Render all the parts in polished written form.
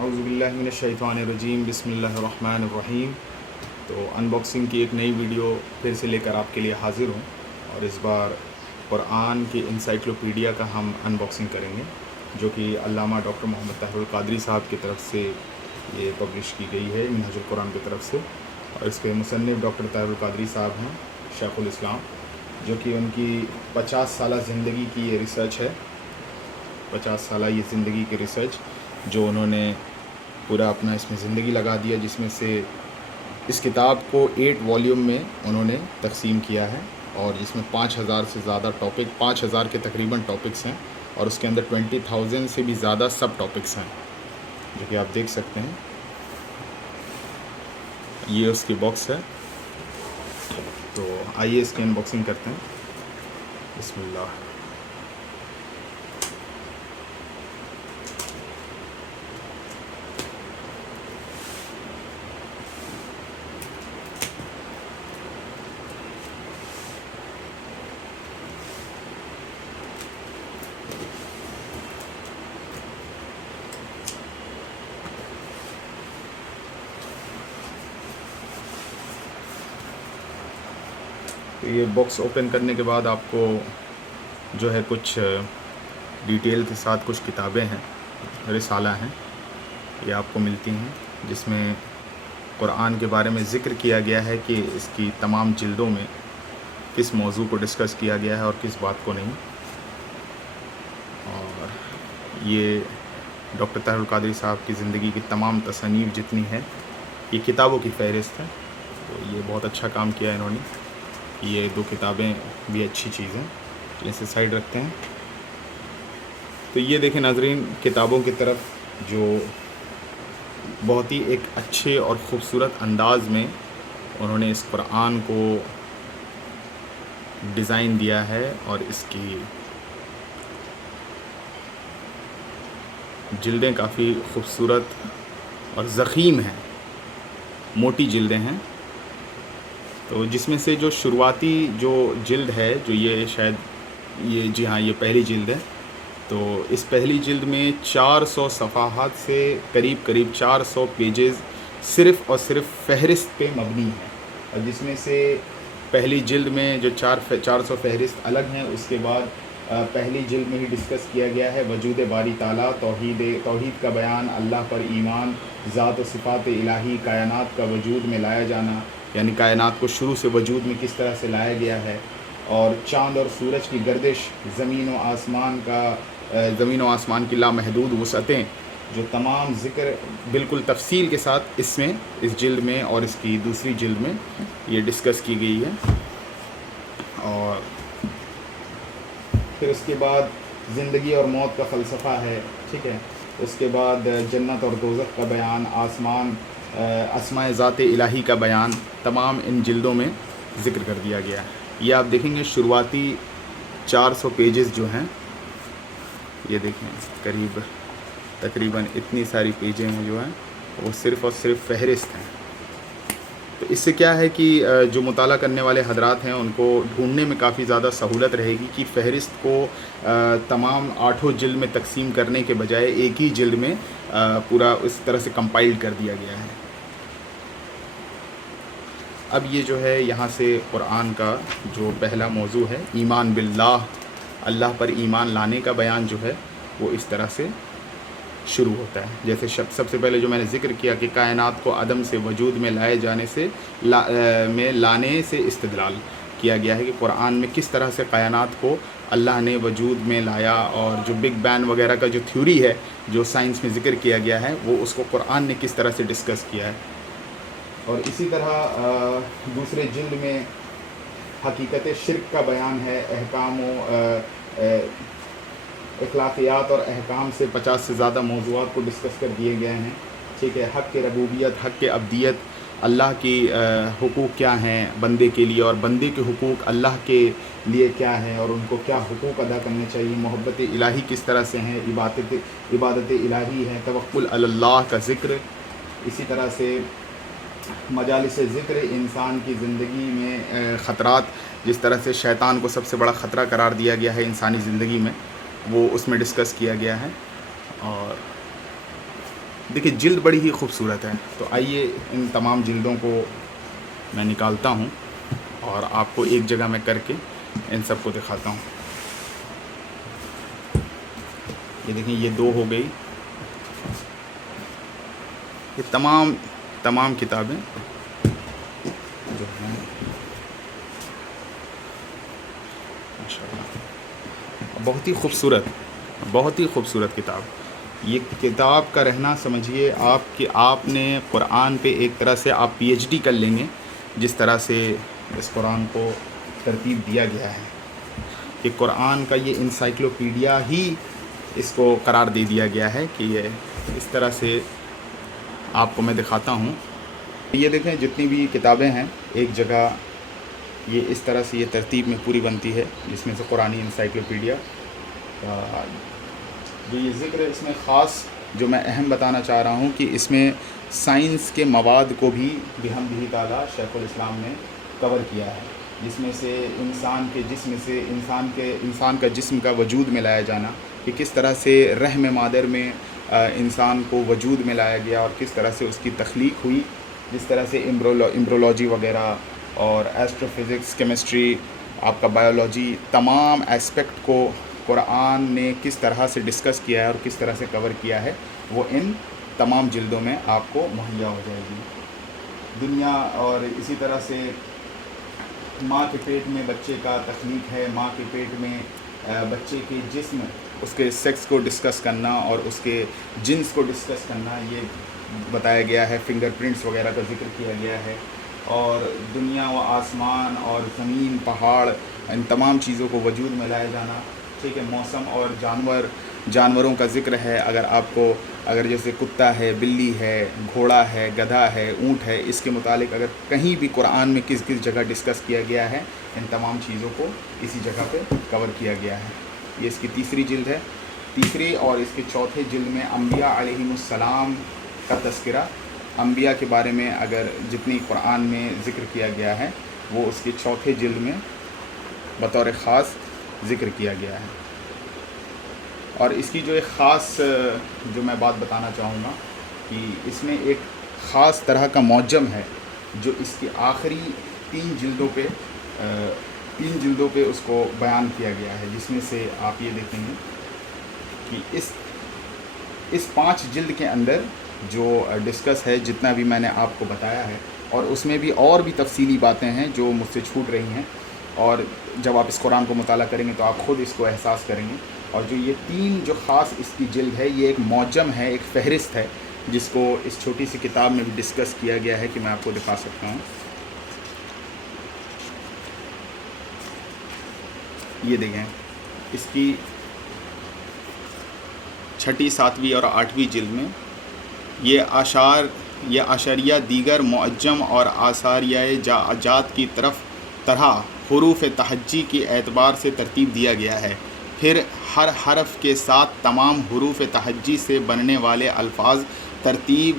اعوذ باللہ من الشیطان الرجیم، بسم اللہ الرحمن الرحیم۔ تو ان باکسنگ کی ایک نئی ویڈیو پھر سے لے کر آپ کے لیے حاضر ہوں، اور اس بار قرآن کی انسائکلوپیڈیا کا ہم ان باکسنگ کریں گے، جو کہ علامہ ڈاکٹر محمد طاہر القادری صاحب کی طرف سے یہ پبلش کی گئی ہے، منہاج القرآن کی طرف سے۔ اور اس کے مصنف ڈاکٹر طاہر القادری صاحب ہیں، شیخ الاسلام، جو کہ ان کی 50 سالہ زندگی کی یہ ریسرچ ہے، 50 سالہ یہ زندگی کی ریسرچ جو انہوں نے پورا اپنا اس میں زندگی لگا دیا، جس میں سے اس کتاب کو 8 والیوم میں انہوں نے تقسیم کیا ہے، اور جس میں 5000 سے زیادہ ٹاپک، 5000 کے تقریباً ٹاپکس ہیں، اور اس کے اندر 20,000 سے بھی زیادہ سب ٹاپکس ہیں، جو کہ آپ دیکھ سکتے ہیں۔ یہ اس کی باکس ہے، تو آئیے اس کی ان باکسنگ کرتے ہیں۔ بسم اللہ۔ تو یہ باکس اوپن کرنے کے بعد آپ کو جو ہے کچھ ڈیٹیل کے ساتھ کچھ کتابیں ہیں، رسالہ ہیں، یہ آپ کو ملتی ہیں، جس میں قرآن کے بارے میں ذکر کیا گیا ہے کہ اس کی تمام جلدوں میں کس موضوع کو ڈسکس کیا گیا ہے اور کس بات کو نہیں۔ اور یہ ڈاکٹر طاہر القادری صاحب کی زندگی کی تمام تصانیف جتنی ہیں، یہ کتابوں کی فہرست ہے۔ تو یہ بہت اچھا کام کیا انہوں نے، یہ 2 کتابیں بھی اچھی چیزیں، اسے سائڈ رکھتے ہیں۔ تو یہ دیکھیں ناظرین، کتابوں کی طرف جو بہت ہی ایک اچھے اور خوبصورت انداز میں انہوں نے اس قرآن کو ڈیزائن دیا ہے، اور اس کی جلدیں کافی خوبصورت اور ضخیم ہیں، موٹی جلدیں ہیں۔ تو جس میں سے جو شروعاتی جو جلد ہے، جو یہ شاید یہ جی ہاں یہ پہلی جلد ہے، تو اس پہلی جلد میں 400 صفحات سے قریب 400 پیجز صرف اور صرف فہرست پہ مبنی ہے، اور جس میں سے پہلی جلد میں جو 400 فہرست الگ ہیں، اس کے بعد پہلی جلد میں ہی ڈسکس کیا گیا ہے وجود باری تعالیٰ، توحید کا بیان، اللہ پر ایمان، ذات و صفات الہی، کائنات کا وجود میں لایا جانا، یعنی کائنات کو شروع سے وجود میں کس طرح سے لایا گیا ہے، اور چاند اور سورج کی گردش، زمین و آسمان کی لامحدود وسعتیں، جو تمام ذکر بالکل تفصیل کے ساتھ اس میں، اس جلد میں اور اس کی دوسری جلد میں یہ ڈسکس کی گئی ہے۔ اور پھر اس کے بعد زندگی اور موت کا فلسفہ ہے، ٹھیک ہے۔ اس کے بعد جنت اور دوزخ کا بیان، اسماء ذات الہی کا بیان، تمام ان جلدوں میں ذکر کر دیا گیا ہے۔ یہ آپ دیکھیں گے شروعاتی 400 پیجز جو ہیں، یہ دیکھیں تقریباً اتنی ساری پیجیں ہیں جو ہیں، وہ صرف اور صرف فہرست ہیں۔ تو اس سے کیا ہے کہ جو مطالعہ کرنے والے حضرات ہیں، ان کو ڈھونڈنے میں کافی زیادہ سہولت رہے گی کہ فہرست کو تمام 8 جلد میں تقسیم کرنے کے بجائے ایک ہی جلد میں پورا اس طرح سے کمپائل کر دیا گیا ہے۔ اب یہ جو ہے یہاں سے قرآن کا جو پہلا موضوع ہے، ایمان باللہ، اللہ پر ایمان لانے کا بیان جو ہے، وہ اس طرح سے شروع ہوتا ہے۔ جیسے سب سے پہلے جو میں نے ذکر کیا کہ کائنات کو عدم سے وجود میں لائے جانے سے لانے سے استدلال کیا گیا ہے کہ قرآن میں کس طرح سے کائنات کو اللہ نے وجود میں لایا، اور جو بگ بینگ وغیرہ کا جو تھیوری ہے، جو سائنس میں ذکر کیا گیا ہے، وہ اس کو قرآن نے کس طرح سے ڈسکس کیا ہے۔ اور اسی طرح دوسرے جلد میں حقیقت شرک کا بیان ہے، احکام و اخلاقیات اور احکام سے 50 سے زیادہ موضوعات کو ڈسکس کر دیے گئے ہیں، ٹھیک ہے۔ حق کے ربوبیت، حق کے عبدیت، اللہ کی حقوق کیا ہیں بندے کے لیے، اور بندے کے حقوق اللہ کے لیے کیا ہیں، اور ان کو کیا حقوق ادا کرنے چاہیے، محبت الہی کس طرح سے ہیں، عبادت الہی ہے، توکل علی اللہ کا ذکر، اسی طرح سے مجالس ذکر انسان کی زندگی میں خطرات، جس طرح سے شیطان کو سب سے بڑا خطرہ قرار دیا گیا ہے انسانی زندگی میں، وہ اس میں ڈسکس کیا گیا ہے۔ اور دیکھیے جلد بڑی ہی خوبصورت ہے. تو آئیے ان تمام جلدوں کو میں نکالتا ہوں اور آپ کو ایک جگہ میں کر کے ان سب کو دکھاتا ہوں. یہ دیکھیں یہ 2 ہو گئی. یہ تمام کتابیں جو ہیں بہت ہی خوبصورت کتاب. یہ کتاب کا رہنا سمجھیے آپ کہ آپ نے قرآن پہ ایک طرح سے آپ پی ایچ ڈی کر لیں گے جس طرح سے اس قرآن کو ترتیب دیا گیا ہے. کہ قرآن کا یہ انسائکلوپیڈیا ہی اس کو قرار دے دیا گیا ہے کہ یہ اس طرح سے آپ کو میں دکھاتا ہوں. یہ دیکھیں جتنی بھی کتابیں ہیں ایک جگہ یہ اس طرح سے یہ ترتیب میں پوری بنتی ہے جس میں سے قرآنی انسائکلوپیڈیا. جو یہ ذکر ہے اس میں خاص جو میں اہم بتانا چاہ رہا ہوں کہ اس میں سائنس کے مواد کو بھی بحمدہ تعالیٰ شیخ الاسلام نے کور کیا ہے. جس میں سے انسان کے جسم سے انسان کا جسم کا وجود میں لایا جانا کہ کس طرح سے رحم مادر میں انسان کو وجود میں لایا گیا اور کس طرح سے اس کی تخلیق ہوئی. جس طرح سے امبرولوجی وغیرہ اور ایسٹرو فزکس کیمسٹری آپ کا بایولوجی تمام اسپیکٹ کو قرآن نے کس طرح سے ڈسکس کیا ہے اور کس طرح سے کور کیا ہے وہ ان تمام جلدوں میں آپ کو مہیا ہو جائے گی. دنیا اور اسی طرح سے ماں کے پیٹ میں بچے کا تخلیق ہے. ماں کے پیٹ میں بچے کے جسم اس کے سیکس کو ڈسکس کرنا اور اس کے جنس کو ڈسکس کرنا یہ بتایا گیا ہے. فنگر پرنٹس وغیرہ کا ذکر کیا گیا ہے. اور دنیا و آسمان اور زمین پہاڑ ان تمام چیزوں کو وجود میں لایا جانا. ٹھیک ہے. موسم اور جانوروں کا ذکر ہے. اگر جیسے کتا ہے, بلی ہے, گھوڑا ہے, گدھا ہے, اونٹ ہے, اس کے متعلق اگر کہیں بھی قرآن میں کس جگہ ڈسکس کیا گیا ہے ان تمام چیزوں کو اسی جگہ پہ کور کیا گیا ہے. یہ اس کی تیسری جلد ہے. تیسری اور اس کے چوتھے جلد میں انبیاء علیہم السلام کا تذکرہ, انبیاء کے بارے میں اگر جتنی قرآن میں ذکر کیا گیا ہے وہ اس کے چوتھے جلد میں بطور خاص ذکر کیا گیا ہے. اور اس کی جو ایک خاص جو میں بات بتانا چاہوں گا کہ اس میں ایک خاص طرح کا معجم ہے جو اس کی آخری 3 جلدوں پہ اس کو بیان کیا گیا ہے. جس میں سے آپ یہ دیکھیں گے کہ اس 5 جلد کے اندر جو ڈسکس ہے جتنا بھی میں نے آپ کو بتایا ہے اور اس میں بھی اور بھی تفصیلی باتیں ہیں جو مجھ سے چھوٹ رہی ہیں. اور جب آپ اس قرآن کو مطالعہ کریں گے تو آپ خود اس کو احساس کریں گے. اور جو یہ 3 جو خاص اس کی جلد ہے یہ ایک معجم ہے, ایک فہرست ہے جس کو اس چھوٹی سی کتاب میں بھی ڈسکس کیا گیا ہے کہ میں آپ کو دکھا سکتا ہوں. یہ دیکھیں اس کی 6, 7 اور 8 جلد میں یہ اشاریہ دیگر معجم اور آثاریہ جات کی طرح حروف تہجی کے اعتبار سے ترتیب دیا گیا ہے. پھر ہر حرف کے ساتھ تمام حروف تہجی سے بننے والے الفاظ ترتیب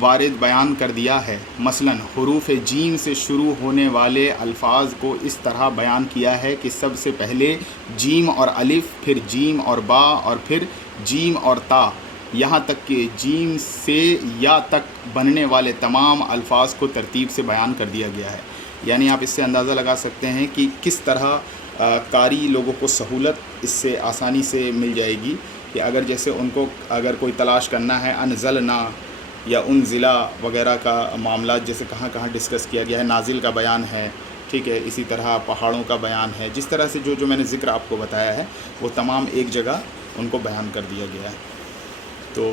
وارد بیان کر دیا ہے. مثلا حروف جیم سے شروع ہونے والے الفاظ کو اس طرح بیان کیا ہے کہ سب سے پہلے جیم اور الف, پھر جیم اور با, اور پھر جیم اور تا, یہاں تک کہ جیم سے یا تک بننے والے تمام الفاظ کو ترتیب سے بیان کر دیا گیا ہے. یعنی آپ اس سے اندازہ لگا سکتے ہیں کہ کس طرح قاری لوگوں کو سہولت اس سے آسانی سے مل جائے گی کہ اگر جیسے ان کو اگر کوئی تلاش کرنا ہے انزلنا یا انزلا وغیرہ کا معاملات جیسے کہاں کہاں ڈسکس کیا گیا ہے, نازل کا بیان ہے, ٹھیک ہے, اسی طرح پہاڑوں کا بیان ہے, جس طرح سے جو میں نے ذکر آپ کو بتایا ہے وہ تمام ایک جگہ ان کو بیان کر دیا گیا ہے. تو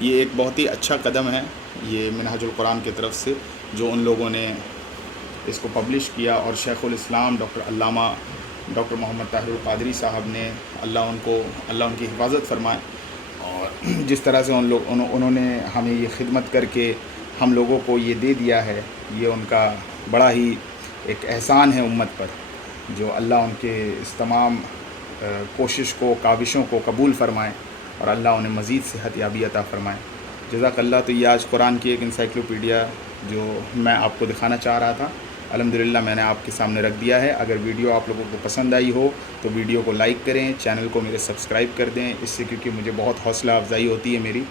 یہ ایک بہت ہی اچھا قدم ہے یہ منہاج القرآن کی طرف سے جو ان لوگوں نے اس کو پبلش کیا. اور شیخ الاسلام علامہ ڈاکٹر محمد طاہر القادری صاحب نے اللہ ان کی حفاظت فرمائے. اور جس طرح سے انہوں نے ہمیں یہ خدمت کر کے ہم لوگوں کو یہ دے دیا ہے, یہ ان کا بڑا ہی ایک احسان ہے امت پر, جو اللہ ان کے اس تمام کوشش کو, کاوشوں کو قبول فرمائے اور اللہ انہیں مزید صحت یابی عطا فرمائے. جزاک اللہ. تو یہ آج قرآن کی ایک انسائکلوپیڈیا جو میں آپ کو دکھانا چاہ رہا تھا الحمدللہ میں نے آپ کے سامنے رکھ دیا ہے. اگر ویڈیو آپ لوگوں کو پسند آئی ہو تو ویڈیو کو لائک کریں, چینل کو میرے سبسکرائب کر دیں, اس سے کیونکہ مجھے بہت حوصلہ افزائی ہوتی ہے میری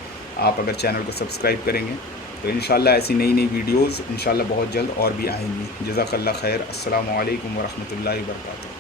آپ اگر چینل کو سبسکرائب کریں گے تو انشاءاللہ ایسی نئی نئی ویڈیوز انشاءاللہ بہت جلد اور بھی آئیں گی. جزاک اللہ خیر. السلام علیکم ورحمۃ اللہ وبرکاتہ.